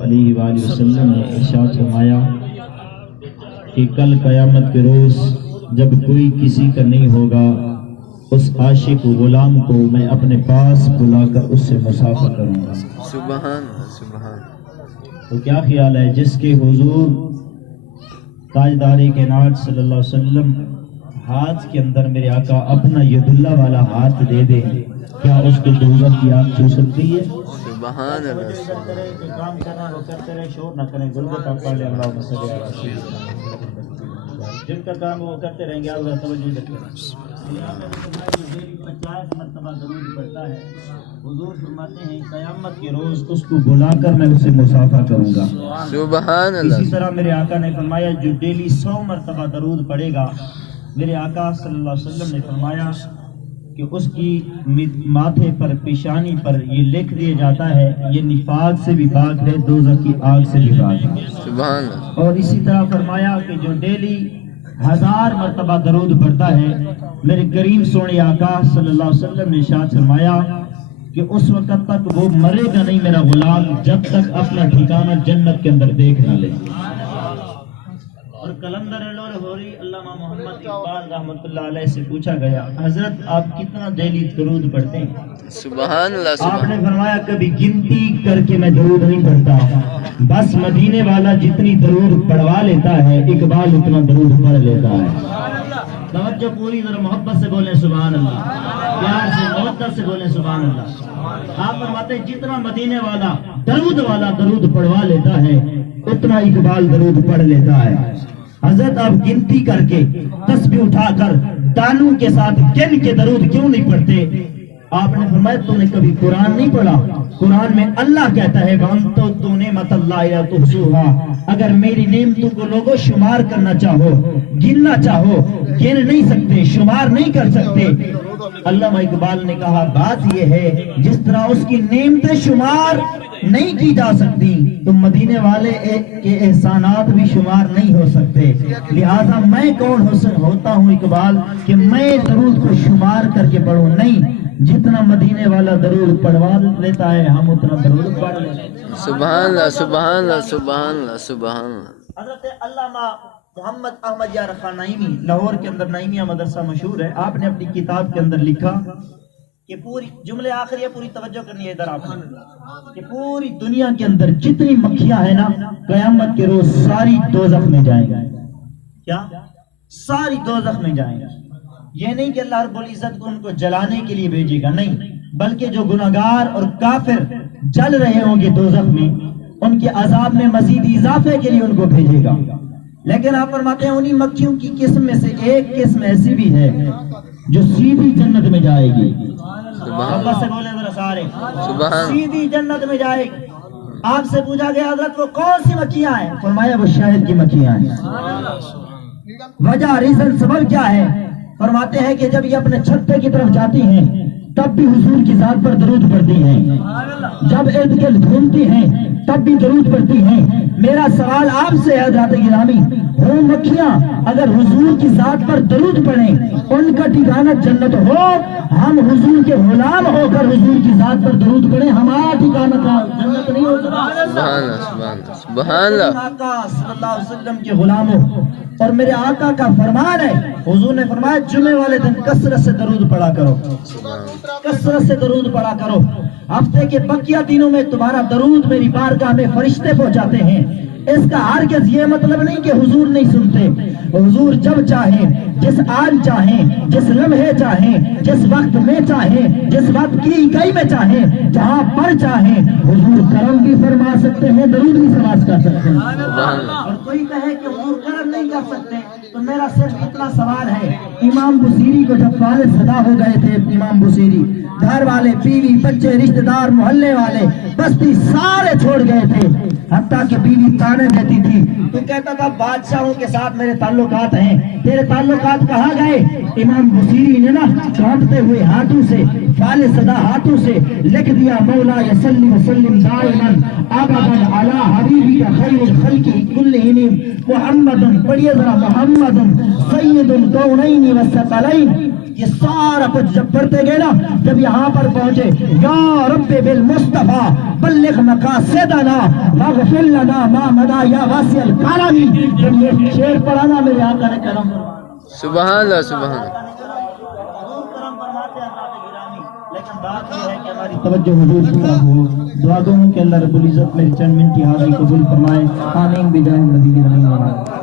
علیہ وآلہ وسلم نے ارشاد فرمایا کہ کل قیامت کے روز جب کوئی کسی کا نہیں ہوگا، اس عاشق غلام کو میں اپنے پاس بلا کر اس سے مصافحہ کروں گا۔ سبحان سبحان۔ تو کیا خیال ہے جس کے حضور تاجدار کائنات صلی اللہ علیہ وسلم ہاتھ کے اندر میرے آقا اپنا ید اللہ والا ہاتھ دے دے، کیا اس کو دوزخ کی آگ چھو سکتی ہے؟ سبحان اللہ۔ کام کرنا وہ کرتے رہے، شور نہ کریں، غلبت آپ پڑھ لیں۔ اللہم صلی علی سیدنا، جن کا کام وہ کرتے رہیں گے، اللہ توجہ کرتے رہیں۔ 50 مرتبہ درود پڑھتا ہے، حضور فرماتے ہیں قیامت کے روز اس کو بلا کر میں اسے مصافحہ کروں گا۔ سبحان اللہ۔ اسی طرح میرے آقا نے فرمایا جو ڈیلی 100 مرتبہ درود پڑھے گا، میرے آقا صلی اللہ علیہ وسلم نے فرمایا کہ اس کی ماتھے پر، پیشانی پر یہ لکھ دیا جاتا ہے یہ نفاق سے بھی پاک ہے، دوزخ کی آگ سے بھی پاک ہے۔ سبحان اللہ۔ اور اسی طرح فرمایا کہ جو ڈیلی 1000 مرتبہ درود پڑھتا ہے، میرے کریم سونے آقا صلی اللہ علیہ وسلم نے ارشاد فرمایا کہ اس وقت تک وہ مرے گا نہیں میرا غلام جب تک اپنا ٹھکانہ جنت کے اندر دیکھ نہ لے۔ اور کلندر ہوری علامہ محمد اقبال رحمۃ اللہ علیہ سے پوچھا گیا، حضرت آپ کتنا ڈیلی درود پڑھتے ہیں؟ سبحان اللہ۔ آپ نے فرمایا کبھی گنتی کر کے میں درود نہیں پڑھتا، بس مدینے والا جتنی درود پڑھوا لیتا ہے اقبال اتنا درود پڑھ لیتا ہے۔ توجہ پوری ذرا محبت سے بولیں سبحان اللہ، پیار سے محبت سے بولیں سبحان اللہ۔ آپ فرماتے ہیں جتنا مدینے والا درود پڑھوا لیتا ہے اتنا اقبال درود پڑھ لیتا ہے۔ حضرت آپ گنتی کر کے تسبیح اٹھا کر دانوں کے ساتھ گن کے درود کیوں نہیں پڑھتے؟ آپ نے فرمایا تو نے کبھی قرآن نہیں پڑھا؟ قرآن میں اللہ کہتا ہے وَأَنْتُ نِعْمَةَ اللَّهِ لَا تُحْصُوهَا، اگر میری نعمتوں کو لوگوں شمار کرنا چاہو، گننا چاہو، گن نہیں سکتے، شمار نہیں کر سکتے۔ علامہ اقبال نے کہا بات یہ ہے جس طرح اس کی نعمتیں شمار نہیں کی جا سکتی تو مدینے والے کے احسانات بھی شمار نہیں ہو سکتے، لہذا میں کون ہوتا ہوں اقبال کہ میں درود کو شمار کر کے پڑھوں؟ نہیں، جتنا مدینے والا درود پڑھوا لیتا ہے ہم اتنا درود پڑھ لیتے ہیں۔ سبحان اللہ سبحان اللہ سبحان اللہ سبحان اللہ۔ حضرت علامہ محمد احمد یار خان نعیمی، لاہور کے اندر نعیمیہ مدرسہ مشہور ہے، آپ نے اپنی کتاب کے اندر لکھا کہ پوری جملے آخری ہے، پوری توجہ کرنی ہے ادھر آپ نے، کہ پوری دنیا کے اندر جتنی مکھیاں ہیں نا قیامت کے روز ساری دوزخ میں جائیں گے۔ کیا؟ ساری دوزخ میں جائیں گے۔ یہ نہیں کہ اللہ رب العزت کو ان کو جلانے کے لیے بھیجے گا، نہیں، بلکہ جو گناہگار اور کافر جل رہے ہوں گے دوزخ میں ان کے عذاب میں مزید اضافے کے لیے ان کو بھیجے گا۔ لیکن آپ فرماتے ہیں انہی مکھیوں کی قسم میں سے ایک قسم ایسی بھی ہے جو سیدھی جنت میں جائے گی۔ اللہ سے بولے ذرا سارے، سیدھی جنت میں جائے گی۔ آپ سے پوچھا گیا حضرت وہ کون سی مکھیاں ہیں؟ فرمایا وہ شہد کی مکھیاں ہیں۔ وجہ ریزن سبب کیا ہے؟ فرماتے ہیں کہ جب یہ اپنے چھتے کی طرف جاتی ہیں تب بھی حضور کی ذات پر درود پڑھتی ہیں، جب ارد گرد گھومتی ہیں تب بھی درود پڑھتی ہیں۔ میرا سوال آپ سے ہے حضرات گرامی، وہ مکھیاں اگر حضور کی ذات پر درود پڑھیں ان کا ٹھکانہ جنت ہو، ہم حضور کے غلام ہو کر حضور کی ذات پر درود پڑھیں ہمارا ٹھکانہ جنت نہیں ہو سکتا۔ سبحان اللہ سبحان اللہ۔ آقا صلی اللہ علیہ وسلم کے غلاموں اور میرے آقا کا فرمان ہے، حضور نے فرمایا جمعے والے دن کثرت سے درود پڑھا کرو، کثرت سے درود پڑھا کرو۔ ہفتے کے بقیہ دنوں میں تمہارا درود میری بارگاہ میں فرشتے پہنچاتے ہیں۔ اس کا ہرگز یہ مطلب نہیں کہ حضور نہیں سنتے، حضور جب چاہیں، جس آن چاہیں، جس لمحے چاہیں، جس وقت میں چاہیں، جس وقت کی اکائی میں چاہیں، جہاں پر چاہیں حضور کرم بھی فرما سکتے ہیں، درود بھی سماعت کر سکتے ہیں۔ اور کوئی کہے کہ حضور کرم نہیں کر سکتے تو میرا صرف اتنا سوال ہے، امام بصیری کو جب فالج صدا ہو گئے تھے، امام بصیری گھر والے، بیوی، بچے، رشتہ دار، محلے والے، بستی سارے چھوڑ گئے تھے، حتیٰ کہ بیوی تانے دیتی تھی تو کہتا تھا بادشاہوں کے ساتھ میرے تعلقات ہیں، تیرے تعلقات کہاں گئے؟ امام بصیری نے نا کانپتے ہوئے ہاتھوں سے، فالج صدا ہاتھوں سے لکھ دیا مولا یصلی وسلم دائما ابدا علی حبیبک خیر الخلق کلہم محمد، پڑھیے ذرا، محمد سید الکونین والثقلین۔ یہ سارا کچھ جب پڑھتے گئے نا، جب یہاں پر پہنچے یا رب بالمصطفیٰ وبلغ مقاصدنا واغفر لنا ما مضى یا واسع الکرم. یہ شعر پڑھانا میرے آقا نے کرم سبحان اللہ سبحان اللہ. کرم فرماتے ہیں اللہ کے گرامی. لیکن بات یہ ہے کہ ہماری توجہ حضور کی طرف ہو. دعا دوں کہ اللہ رب العزت میری چند منٹ کی حاضری قبول فرمائے. آمین بجاہ نبی کریم.